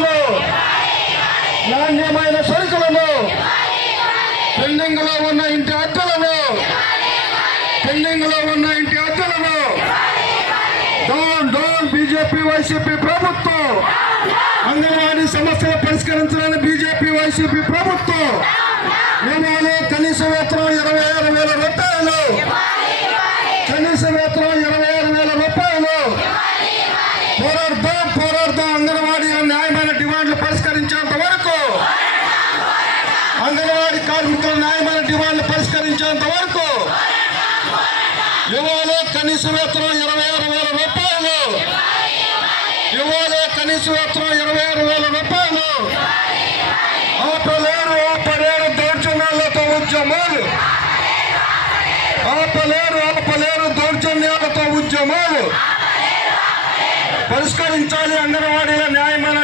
సరుకులను, నాణ్యమైన సరుకులను, పెండింగ్ లో ఉన్న ఇంటి అద్దెలను, డౌన్ బీజేపీ వైసీపీ ప్రభుత్వం. అంగన్వాడీ సమస్యలు పరిష్కరించాలని బీజేపీ వైసీపీ ప్రభుత్వం. ఇవాళ కనీస వేతనం 26,000 రూపాయలు, కనీస వేతనం 26,000 రూపాయలు. పోరాడదాం అంగన్వాడీ న్యాయమైన డిమాండ్లు పరిష్కరించేంత వరకు, అంగన్వాడీ కార్మికుల న్యాయమైన డిమాండ్లు పరిష్కరించేంత వరకు. ఇవాళ కనీస వేతనం 26,000 రూపాయలు, ఇవాళ కనీస వేతనం 26,000 రూపాయలు. ఆపలేరు దౌర్జన్యాలతో ఉద్యమాలు, ఆపలేరు దౌర్జన్యాలతో ఉద్యమాలు. పరిష్కరించాలి అంగన్వాడీల న్యాయమైన